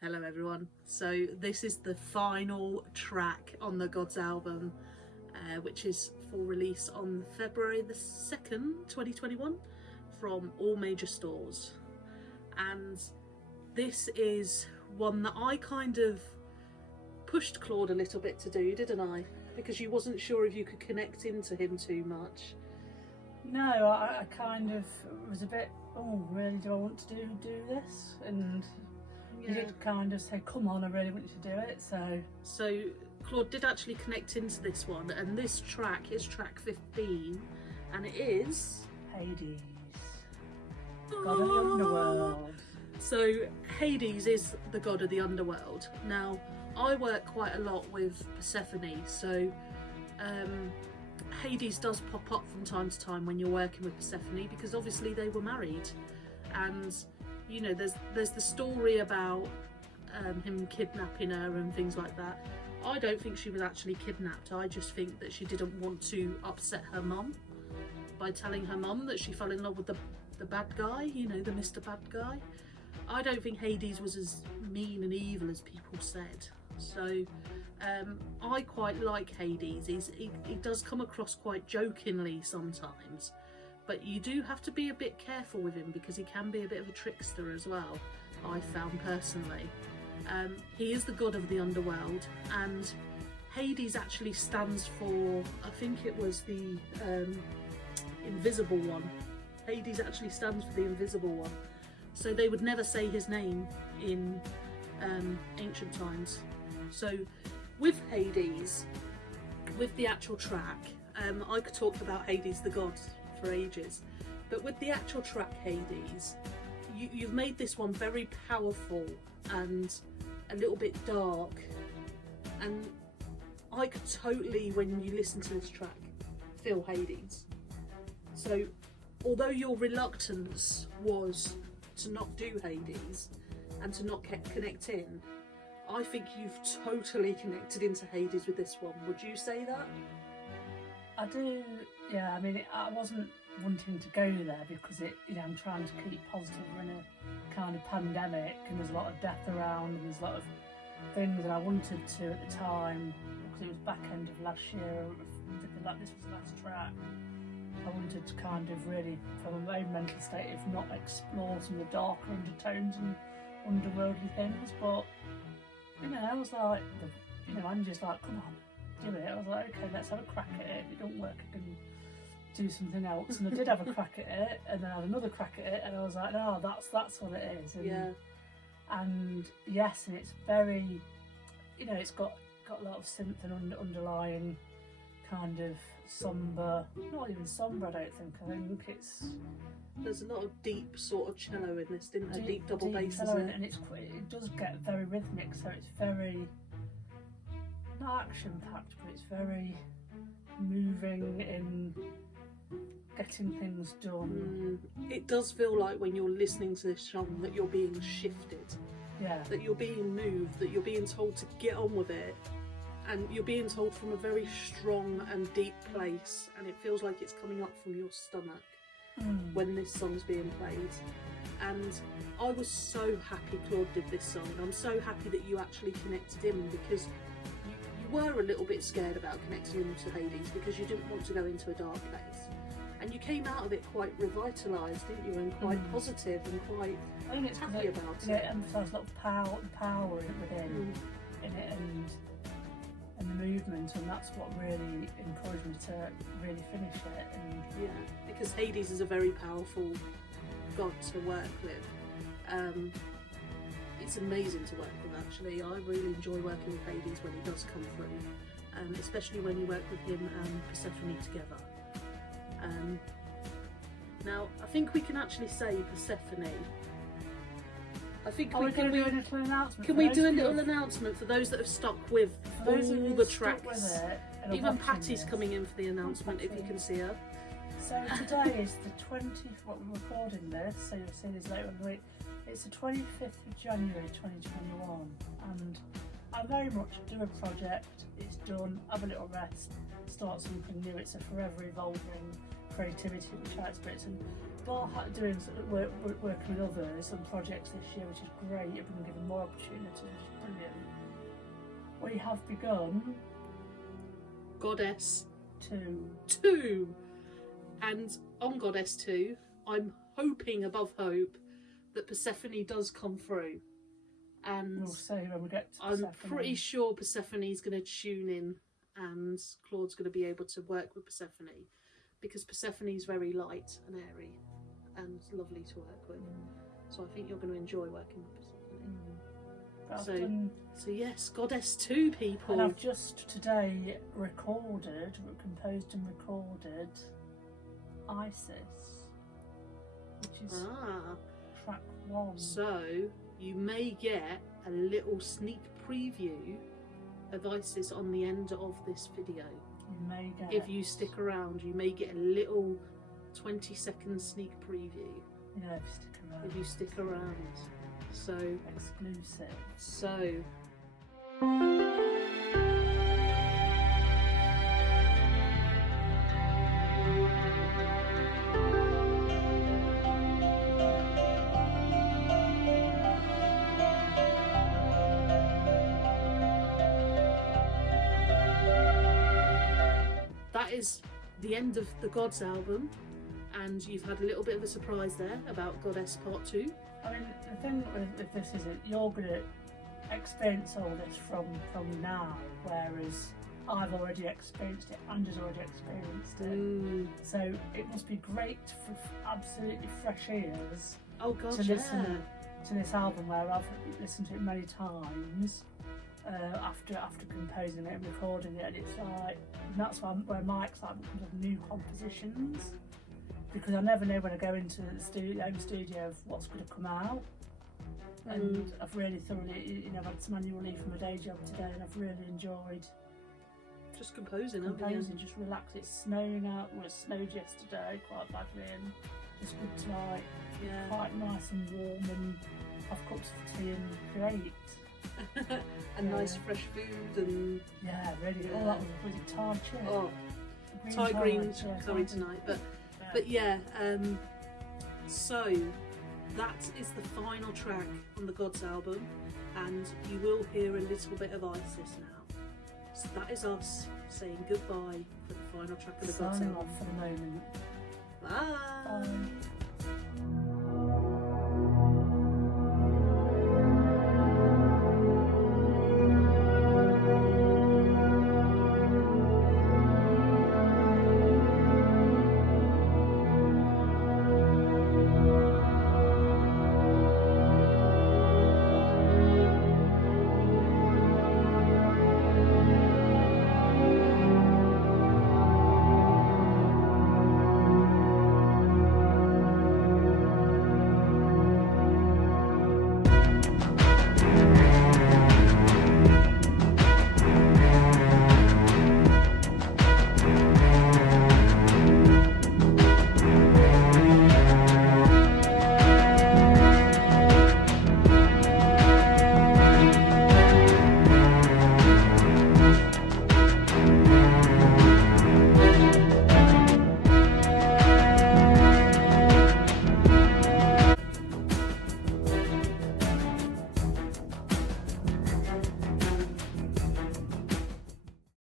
Hello everyone, so this is the final track on the Gods album, which is for release on February the 2nd, 2021 from all major stores. And this is one that I kind of pushed Claude a little bit to do, didn't I? Because you wasn't sure if you could connect into him too much. No, I kind of was a bit, oh really, do I want to do this? And you did kind of say, come on, I really want you to do it, So Claude did actually connect into this one, and this track is track 15, and it is Hades, God of the Underworld. So Hades is the god of the underworld. Now, I work quite a lot with Persephone, so Hades does pop up from time to time when you're working with Persephone, because obviously they were married, and you know there's the story about him kidnapping her and things like that. I don't think she was actually kidnapped. I just think that she didn't want to upset her mum by telling her mum that she fell in love with the bad guy, you know, the Mr. Bad Guy. I don't think Hades was as mean and evil as people said. So I quite like Hades. He does come across quite jokingly sometimes, but you do have to be a bit careful with him because he can be a bit of a trickster as well, I found personally. He is the god of the underworld, and Hades actually stands for, I think it was the invisible one. Hades actually stands for the invisible one. So they would never say his name in ancient times. So with Hades, with the actual track, I could talk about Hades the god for ages, but with the actual track Hades, you've made this one very powerful and a little bit dark, and I could totally, when you listen to this track, feel Hades. So although your reluctance was to not do Hades and to not connect in, I think you've totally connected into Hades with this one. Would you say that? I do, yeah. I mean, I wasn't wanting to go there because I'm trying to keep positive. We're in a kind of pandemic, and there's a lot of death around, and there's a lot of things that I wanted to at the time, because it was back end of last year. Like this was the last track. I wanted to kind of really, from my own mental state, if not explore some of the darker undertones and underworldly things, but I was like, I'm just like, come on, do it. I was like, okay, let's have a crack at it. If it don't work, I can do something else. And I did have a crack at it, and then I had another crack at it, and I was like, no, that's what it is. And, yeah. And yes, and it's very, it's got a lot of synth and underlying kind of sombre, not even sombre, I don't think. I think it's... There's a lot of deep sort of cello in this, didn't there? Deep double bass, isn't it? And it does get very rhythmic, so it's very, not action-packed, but it's very moving in getting things done. It does feel like when you're listening to this song that you're being shifted. Yeah. That you're being moved, that you're being told to get on with it. And you're being told from a very strong and deep place, and it feels like it's coming up from your stomach when this song's being played. And I was so happy Claude did this song. I'm so happy that you actually connected in, because you were a little bit scared about connecting into Hades because you didn't want to go into a dark place. And you came out of it quite revitalised, didn't you? And quite positive and quite happy about it. It emphasised a lot of power within in it, and the movement, and that's what really encouraged me to really finish it. And yeah, because Hades is a very powerful god to work with. It's amazing to work with, actually. I really enjoy working with Hades when he does come through, especially when you work with him and Persephone together. Now, I think we can actually say Persephone. I think we can do a little announcement. Can we do a little announcement for those that have stuck with all the tracks? Even Patty's coming in for the announcement, if you can see her. So today is the 20th, what we're recording this, so you'll see this later in the week. It's the 25th of January 2021, and I very much do a project, it's done, have a little rest, start something new. It's a forever evolving creativity which I experience, and while doing sort of working with others on projects this year, which is great, I've been given more opportunities, which is brilliant. We have begun Goddess 2. And on Goddess 2, I'm hoping above hope that Persephone does come through. And We'll see when we get to I'm Persephone. pretty sure Persephone's going to tune in and Claude's going to be able to work with Persephone, because Persephone's very light and airy and lovely to work with. So I think you're going to enjoy working with Persephone. So yes, Goddess 2, people. And I've just today composed and recorded Isis, which is track 1. So you may get a little sneak preview of Isis on the end of this video. You may get, if you stick around, you may get a little 20-second sneak preview. Yeah, if you stick around. So exclusive. So that is the end of the Gods album, and you've had a little bit of a surprise there about Goddess Part 2. I mean, the thing with this is that you're going to experience all this from now, whereas I've already experienced it, Andrew's already experienced it. So it must be great for absolutely fresh ears to listen to this album, where I've listened to it many times after composing it and recording it, and it's like, and that's where my excitement comes of new compositions. Because I never know when I go into the home studio of what's going to come out. And I've really thoroughly, had some annual leave from my day job today, and I've really enjoyed just composing, just relax. It's snowing out. Well, it snowed yesterday quite badly, and just good to quite nice and warm, and have cups of tea and create. And nice fresh food, and really. Oh, that was a Thai chip. Oh, Thai green curry tonight, But so that is the final track on the Gods album, and you will hear a little bit of Isis now. So that is us saying goodbye for the final track of the Gods album. Signing off for the moment. Bye. Bye.